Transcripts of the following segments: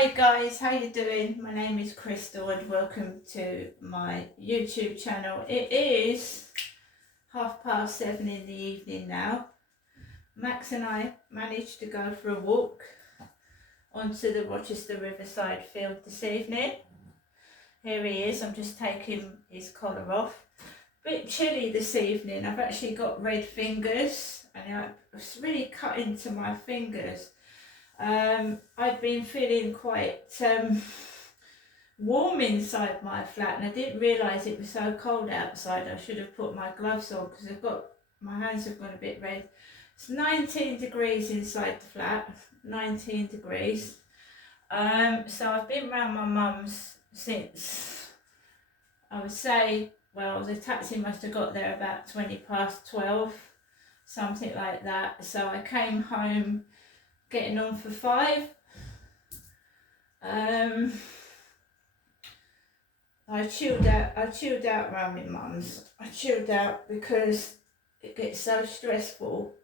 Hi guys, how you doing? My name is Crystal and welcome to my YouTube channel. It is 7:30 in the evening now. Max and I managed to go for a walk onto the Rochester Riverside field this evening. Here he is, I'm just taking his collar off. Bit chilly this evening, I've actually got red fingers and it's really cut into my fingers. I'd been feeling quite warm inside my flat and I didn't realise it was so cold outside. I should have put my gloves on because my hands have gone a bit red. It's 19 degrees inside the flat, 19 degrees. So I've been around my mum's since, I would say, well, the taxi must have got there about 12, something like that. So I came home getting on for 5. I chilled out around my mum's. I chilled out because it gets so stressful.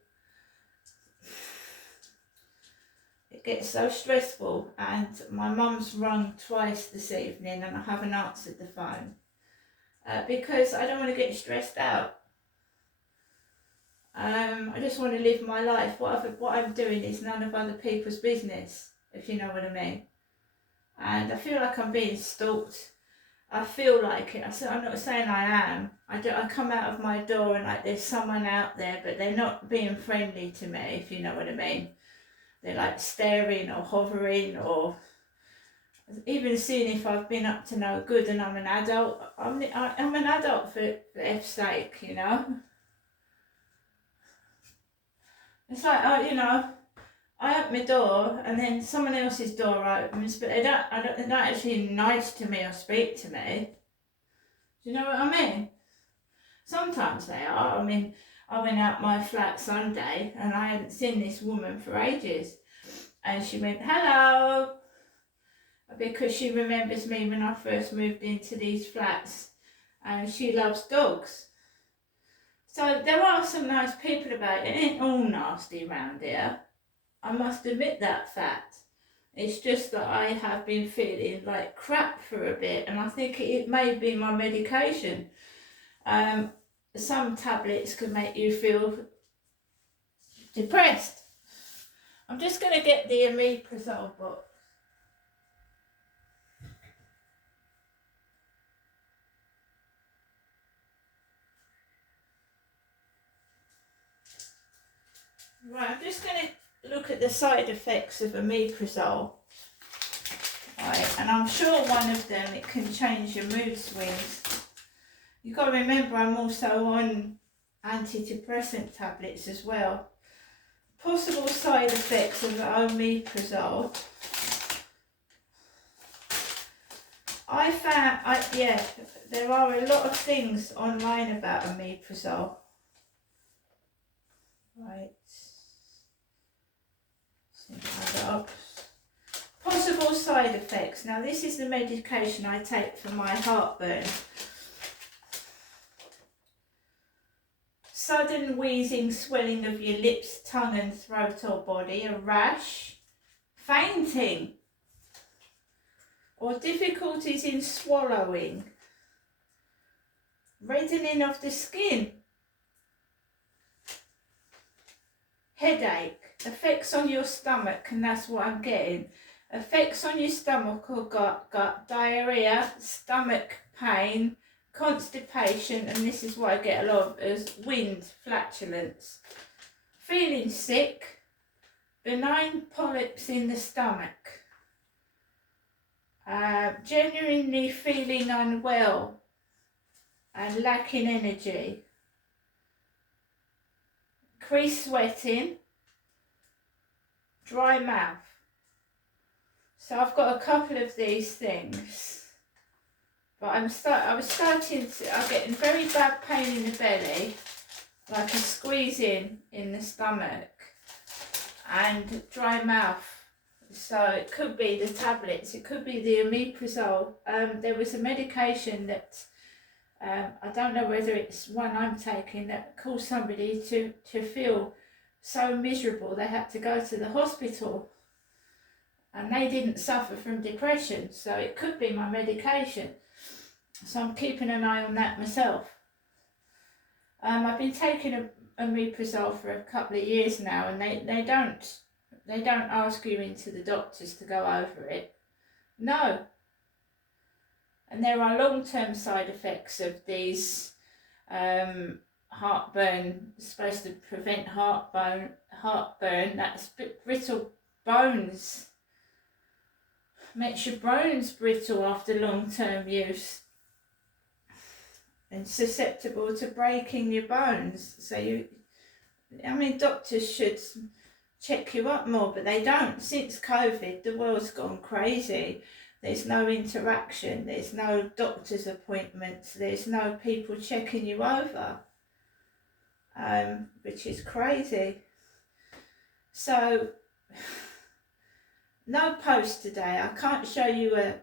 And my mum's rung twice this evening and I haven't answered the phone because I don't want to get stressed out. I just want to live my life. What I'm doing is none of other people's business, if you know what I mean. And I feel like I'm being stalked. I feel like it. I'm not saying I am. I come out of my door and like there's someone out there, but they're not being friendly to me, if you know what I mean. They're like staring or hovering or even seeing if I've been up to no good and I'm an adult. I'm an adult for F's sake, you know. It's like, I open my door and then someone else's door opens, but they're not actually nice to me or speak to me. Do you know what I mean? Sometimes they are. I mean, I went out my flat Sunday and I hadn't seen this woman for ages. And she went, hello, because she remembers me when I first moved into these flats and she loves dogs. So there are some nice people about it. It ain't all nasty around here. I must admit that fact. It's just that I have been feeling like crap for a bit and I think it may be my medication. Some tablets can make you feel depressed. I'm just going to get the omeprazole box. Right, I'm just going to look at the side effects of omeprazole. Right, and I'm sure one of them, it can change your mood swings. You've got to remember I'm also on antidepressant tablets as well. Possible side effects of omeprazole. I found, there are a lot of things online about omeprazole. Right. Possible side effects. Now this is the medication I take for my heartburn. Sudden wheezing, swelling of your lips, tongue and throat or body, a rash, fainting, or difficulties in swallowing, reddening of the skin, headache, effects on your stomach, and that's what I'm getting. Effects on your stomach or gut, diarrhea, stomach pain, constipation, and this is what I get a lot of, is wind, flatulence, feeling sick, benign polyps in the stomach, genuinely feeling unwell and lacking energy, increased sweating, dry mouth. So I've got a couple of these things, but I'm getting very bad pain in the belly, like a squeezing in the stomach, and dry mouth. So it could be the tablets, it could be the omeprazole. There was a medication that I don't know whether it's one I'm taking that caused somebody to feel so miserable they had to go to the hospital. and they didn't suffer from depression, so it could be my medication. So I'm keeping an eye on that myself. I've been taking a omeprazole for a couple of years now, and they don't ask you into the doctors to go over it. No. And there are long-term side effects of these. Heartburn, supposed to prevent heartburn. That's brittle bones. Makes your bones brittle after long-term use, and susceptible to breaking your bones. So doctors should check you up more, but they don't. Since COVID, the world's gone crazy. There's no interaction, there's no doctor's appointments, there's no people checking you over, which is crazy. So, no post today. I can't show you a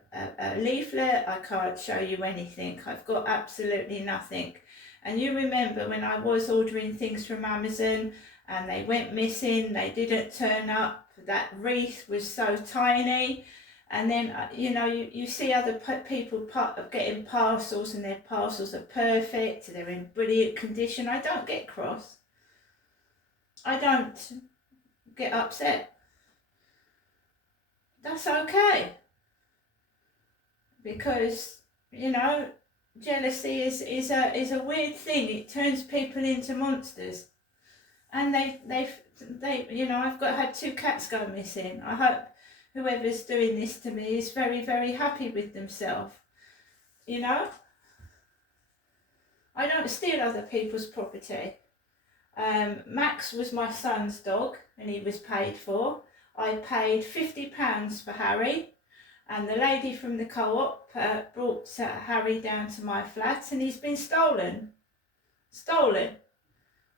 leaflet, I can't show you anything. I've got absolutely nothing. And you remember when I was ordering things from Amazon and they went missing, they didn't turn up, that wreath was so tiny. And then, you see other people getting parcels, and their parcels are perfect, they're in brilliant condition. I don't get cross. I don't get upset. That's okay. Because, jealousy is a weird thing. It turns people into monsters. And I've had 2 cats go missing. I hope whoever's doing this to me is very, very happy with themselves. I don't steal other people's property. Max was my son's dog, and he was paid for. I paid £50 for Harry, and the lady from the co-op brought Harry down to my flat, and he's been stolen. Stolen.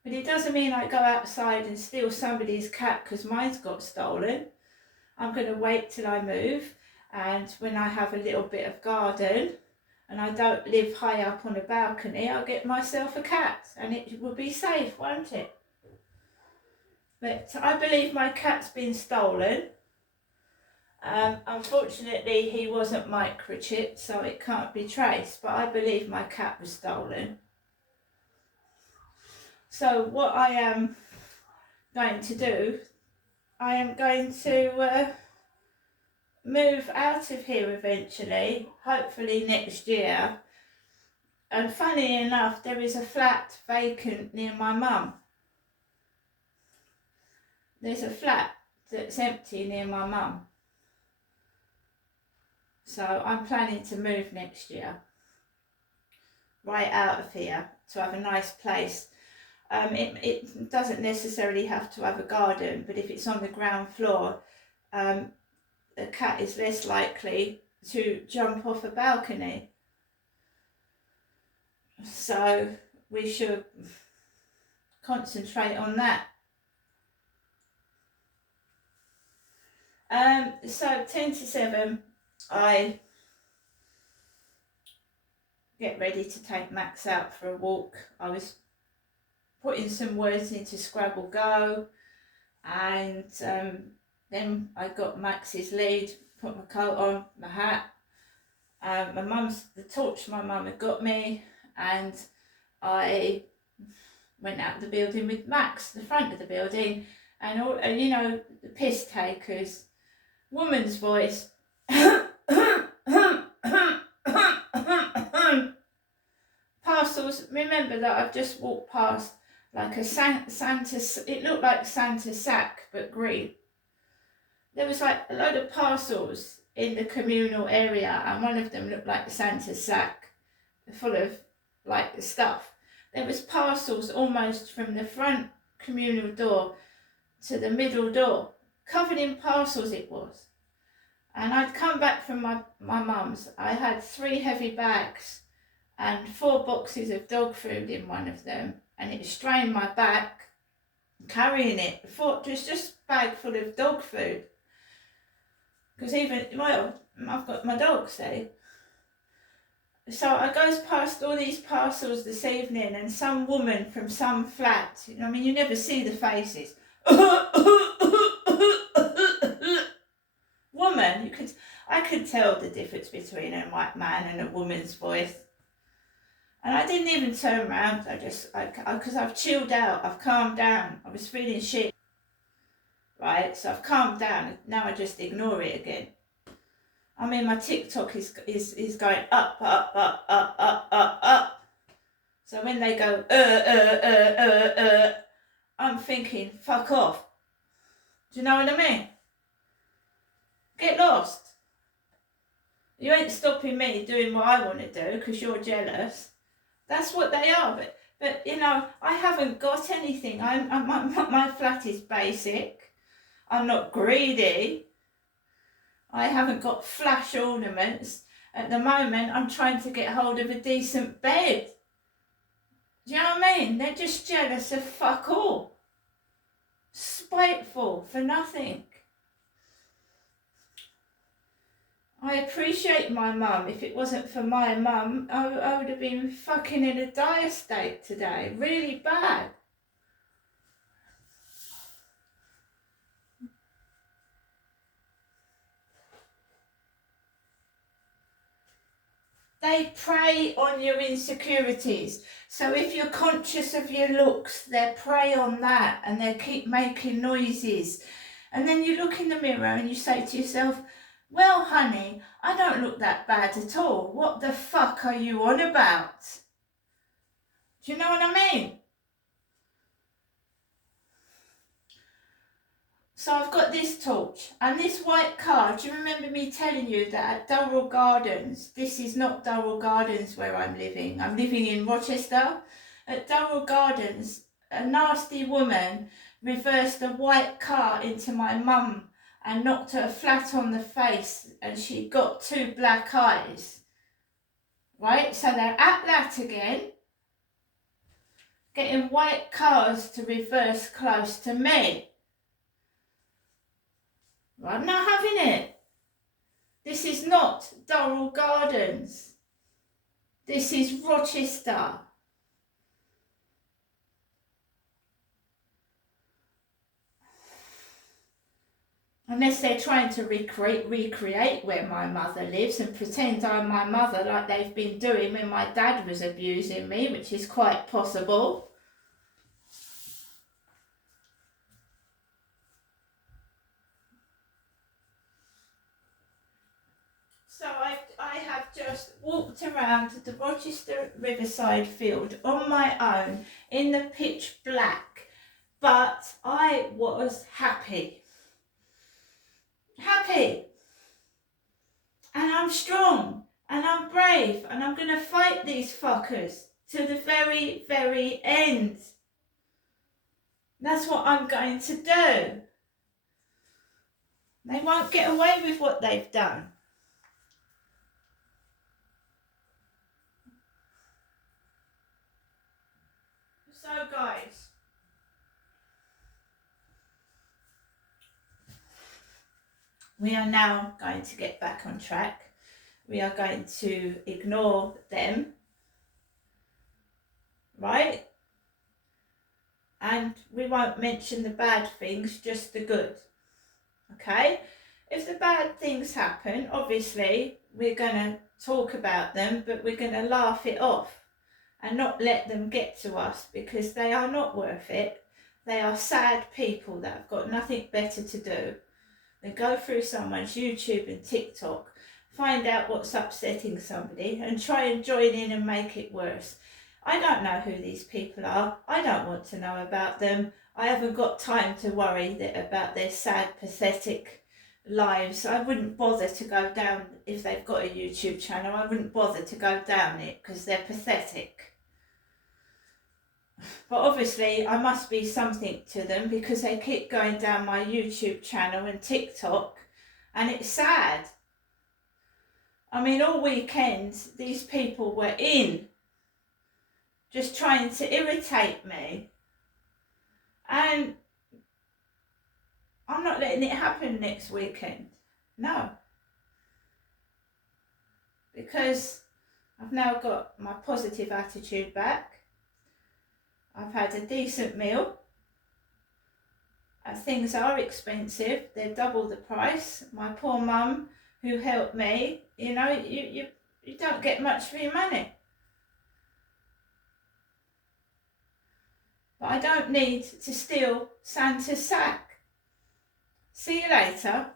But it doesn't mean I go outside and steal somebody's cat because mine's got stolen. I'm going to wait till I move, and when I have a little bit of garden and I don't live high up on a balcony, I'll get myself a cat, and it will be safe, won't it? But I believe my cat's been stolen. Unfortunately, he wasn't microchipped, so it can't be traced, but I believe my cat was stolen. So what I am going to do, I am going to move out of here eventually, hopefully next year. And funny enough, there is a flat vacant near my mum. There's a flat that's empty near my mum. So I'm planning to move next year, right out of here, to have a nice place. It doesn't necessarily have to have a garden, but if it's on the ground floor, a cat is less likely to jump off a balcony. So we should concentrate on that. So 10 to 7, I get ready to take Max out for a walk. I was putting some words into Scrabble Go, and then I got Max's lead, put my coat on, my hat, the torch my mum had got me, and I went out of the building with Max, the front of the building, and all, the piss takers, woman's voice, parcels. Remember that I've just walked past like a Santa, it looked like Santa's sack, but green. There was like a load of parcels in the communal area, and one of them looked like Santa's sack, full of like stuff. There was parcels almost from the front communal door to the middle door, covered in parcels it was. And I'd come back from my mum's. I had 3 heavy bags and 4 boxes of dog food in one of them, and it strained my back carrying it. I thought it was just a bag full of dog food, because I've got my dog, see. So I goes past all these parcels this evening, and some woman from some flat, you never see the faces. Woman I could tell the difference between a white man and a woman's voice. And I didn't even turn around. Because I've chilled out, I've calmed down. I was feeling shit, right? So I've calmed down. Now I just ignore it again. I mean, my TikTok is going up, up, up, up, up, up, up. So when they go, I'm thinking, fuck off. Do you know what I mean? Get lost. You ain't stopping me doing what I want to do because you're jealous. That's what they are. But you know, I haven't got anything. My flat is basic. I'm not greedy. I haven't got flash ornaments. At the moment, I'm trying to get hold of a decent bed. Do you know what I mean? They're just jealous of fuck all. Spiteful for nothing. I appreciate my mum. If it wasn't for my mum, I would have been fucking in a dire state today. Really bad. They prey on your insecurities. So if you're conscious of your looks, they prey on that and they keep making noises. And then you look in the mirror and you say to yourself, well, honey, I don't look that bad at all. What the fuck are you on about? Do you know what I mean? So I've got this torch and this white car. Do you remember me telling you that at Durrell Gardens, this is not Durrell Gardens where I'm living. I'm living in Rochester. At Durrell Gardens, a nasty woman reversed a white car into my mum and knocked her flat on the face and she got 2 black eyes. Right, so they're at that again. Getting white cars to reverse close to me. I'm not having it. This is not Durrell Gardens. This is Rochester. Unless they're trying to recreate where my mother lives and pretend I'm my mother like they've been doing when my dad was abusing me, which is quite possible. So I have just walked around the Rochester Riverside field on my own in the pitch black, but I was happy. Happy. And I'm strong and I'm brave and I'm going to fight these fuckers to the very, very end. That's what I'm going to do. They won't get away with what they've done. So guys, we are now going to get back on track. We are going to ignore them, right? And we won't mention the bad things, just the good, okay? If the bad things happen, obviously we're going to talk about them, but we're going to laugh it off and not let them get to us because they are not worth it. They are sad people that have got nothing better to do than go through someone's YouTube and TikTok, find out what's upsetting somebody and try and join in and make it worse. I don't know who these people are. I don't want to know about them. I haven't got time to worry about their sad, pathetic lives. I wouldn't bother to go down, if they've got a YouTube channel, I wouldn't bother to go down it because they're pathetic. But obviously I must be something to them because they keep going down my YouTube channel and TikTok and it's sad. I mean, all weekend these people were in just trying to irritate me and I'm not letting it happen next weekend. No. Because I've now got my positive attitude back. I've had a decent meal. Things are expensive. They're double the price. My poor mum who helped me. You know, you don't get much for your money. But I don't need to steal Santa's sack. See you later.